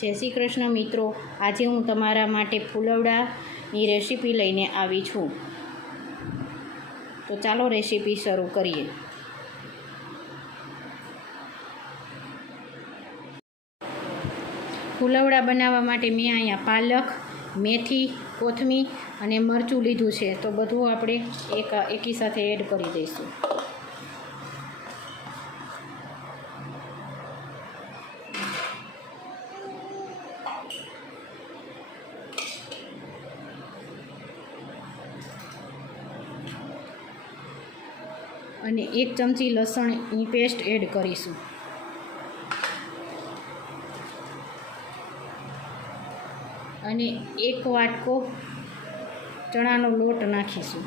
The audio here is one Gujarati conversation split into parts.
જય શ્રી કૃષ્ણ મિત્રો. આજે હું તમારા માટે ફૂલવડાની રેસીપી લઈને આવી છું. તો ચાલો રેસીપી શરૂ કરીએ. ફૂલવડા બનાવવા માટે મેં અહીંયા પાલક, મેથી કોથમી અને મરચું લીધું છે. તો બધું આપણે એક, એકી સાથે એડ કરી દઈશું. અને એક ચમચી લસણની પેસ્ટ એડ કરીશું. અને એક વાટકો ચણાનો લોટ નાખીશું.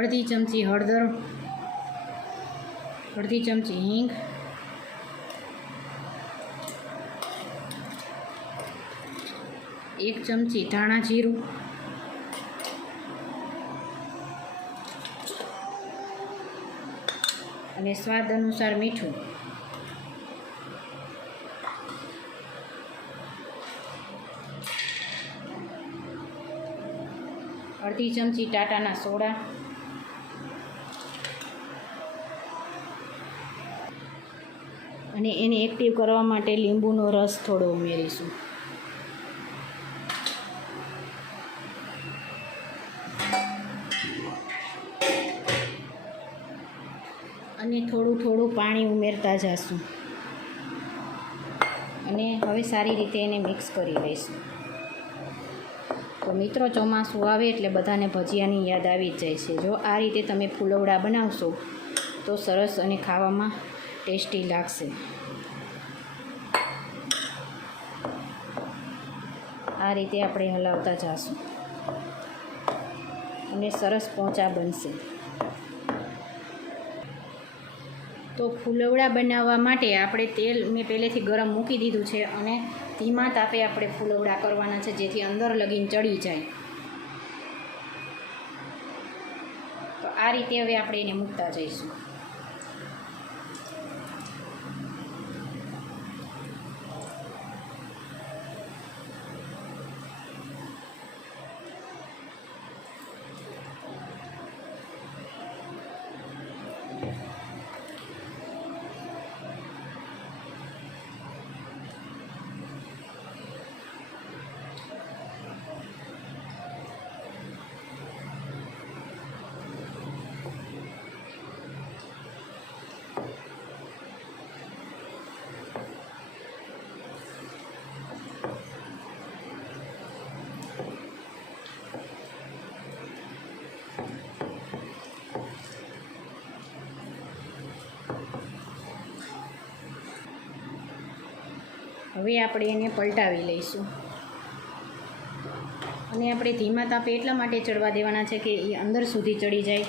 અડધી ચમચી હળદર, અડધી ચમચી હિંગ એક ચમચી ધાણા જીરું. અને સ્વાદ અનુસાર મીઠું. અડધી ચમચી ટાટાના સોડા. અને એને એક્ટિવ કરવા માટે લીંબુનો રસ થોડો ઉમેરીશું. અને થોડું થોડું પાણી ઉમેરતા જઈશું અને હવે સારી રીતે એને મિક્સ કરી લઈશું. તો મિત્રો ચોમાસું આવે એટલે બધાને ભજીયાની યાદ આવી જ જાય છે. જો આ રીતે તમે ફૂલવડા બનાવશો, તો સરસ અને ખાવામાં ટેસ્ટી લાગશે. આ રીતે આપણે હલાવતા જશું. અને સરસ પોચા બનશે. તો ફૂલવડા બનાવવા માટે આપણે તેલ મેં પહેલેથી ગરમ મૂકી દીધું છે અને ધીમા તાપે આપણે ફૂલવડા કરવાના છે, જેથી અંદર લગીને ચડી જાય. તો આ રીતે હવે આપણે એને મૂકતા જઈશું. હવે આપણે એને પલટાવી લઈશું. અને આપણે ધીમા તાપે એટલા માટે ચડવા દેવાના છે કે એ અંદર સુધી ચડી જાય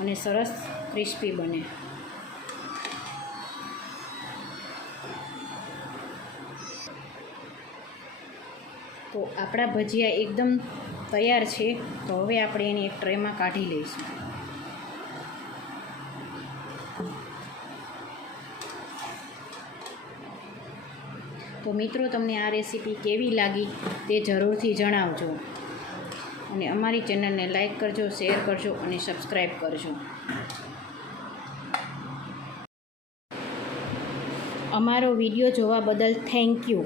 અને સરસ ક્રિસ્પી બને. તો આપણા ભજીયા એકદમ તૈયાર છે. તો હવે આપણે એને એક ટ્રેમાં કાઢી લઈશું. તો મિત્રો, તમને આ રેસીપી કેવી લાગી તે જરૂરથી જણાવજો. અને અમારી ચેનલને લાઇક કરજો શેર કરજો અને સબસ્ક્રાઈબ કરજો. અમારો વીડિયો જોવા બદલ થેન્ક યુ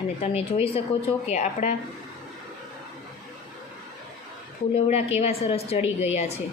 અને તમે જોઈ શકો છો કે આપણા ફૂલવડા કેવા સરસ ચડી ગયા છે.